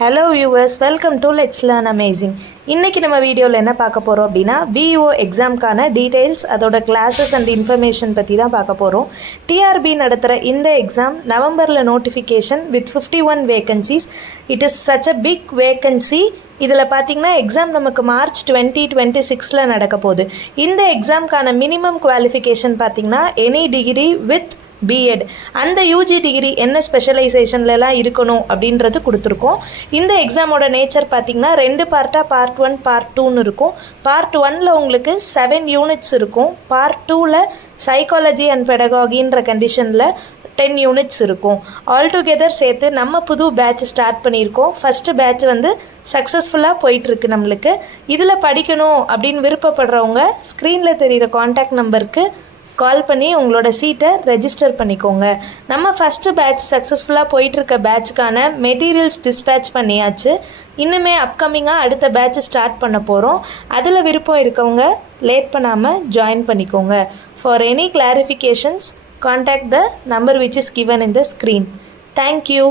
Hello viewers, welcome to let's learn amazing. இன்றைக்கி நம்ம வீடியோவில் என்ன பார்க்க போகிறோம் அப்படின்னா, பிஇஓ எக்ஸாம்க்கான டீட்டெயில்ஸ், அதோட கிளாஸஸ் அண்ட் இன்ஃபர்மேஷன் பற்றி தான் பார்க்க போகிறோம். டிஆர்பி நடத்துகிற இந்த எக்ஸாம் நவம்பரில் notification with 51 vacancies. It is such a big vacancy. இதில் பார்த்திங்கன்னா எக்ஸாம் நமக்கு மார்ச் 2026 நடக்க போகுது. இந்த எக்ஸாம்க்கான மினிமம் குவாலிஃபிகேஷன் பார்த்திங்கன்னா எனி டிகிரி வித் பிஎட். அந்த யூஜி டிகிரி என்ன ஸ்பெஷலைசேஷன்லலாம் இருக்கணும் அப்படின்றது கொடுத்துருக்கோம். இந்த எக்ஸாமோட நேச்சர் பார்த்திங்கன்னா 2 பார்ட்டாக பார்ட் 1 பார்ட் 2ன்னு இருக்கும். பார்ட் 1ல் உங்களுக்கு 7 யூனிட்ஸ் இருக்கும். பார்ட் 2ல் சைக்காலஜி அண்ட் பெடகாகின்ற கண்டிஷனில் 10 யூனிட்ஸ் இருக்கும். ஆல்டுகெதர் சேர்த்து நம்ம புது பேட்ச் ஸ்டார்ட் பண்ணியிருக்கோம். ஃபஸ்ட்டு பேட்ச் சக்ஸஸ்ஃபுல்லாக போயிட்டுருக்கு நம்மளுக்கு. இதில் படிக்கணும் அப்படின்னு விருப்பப்படுறவங்க ஸ்க்ரீனில் தெரிகிற காண்டாக்ட் நம்பருக்கு கால் பண்ணி உங்களோட சீட்டை ரெஜிஸ்டர் பண்ணிக்கோங்க. நம்ம ஃபஸ்ட்டு பேட்ச் சக்ஸஸ்ஃபுல்லாக போயிட்டுருக்க பேட்சுக்கான மெட்டீரியல்ஸ் டிஸ்பேட்ச் பண்ணியாச்சு. இன்னுமே அப்கமிங்காக அடுத்த பேட்ச் ஸ்டார்ட் பண்ண போகிறோம். அதில் விருப்பம் இருக்கவங்க லேட் பண்ணாமல் ஜாயின் பண்ணிக்கோங்க. For any clarifications contact the number which is given in the screen. Thank you.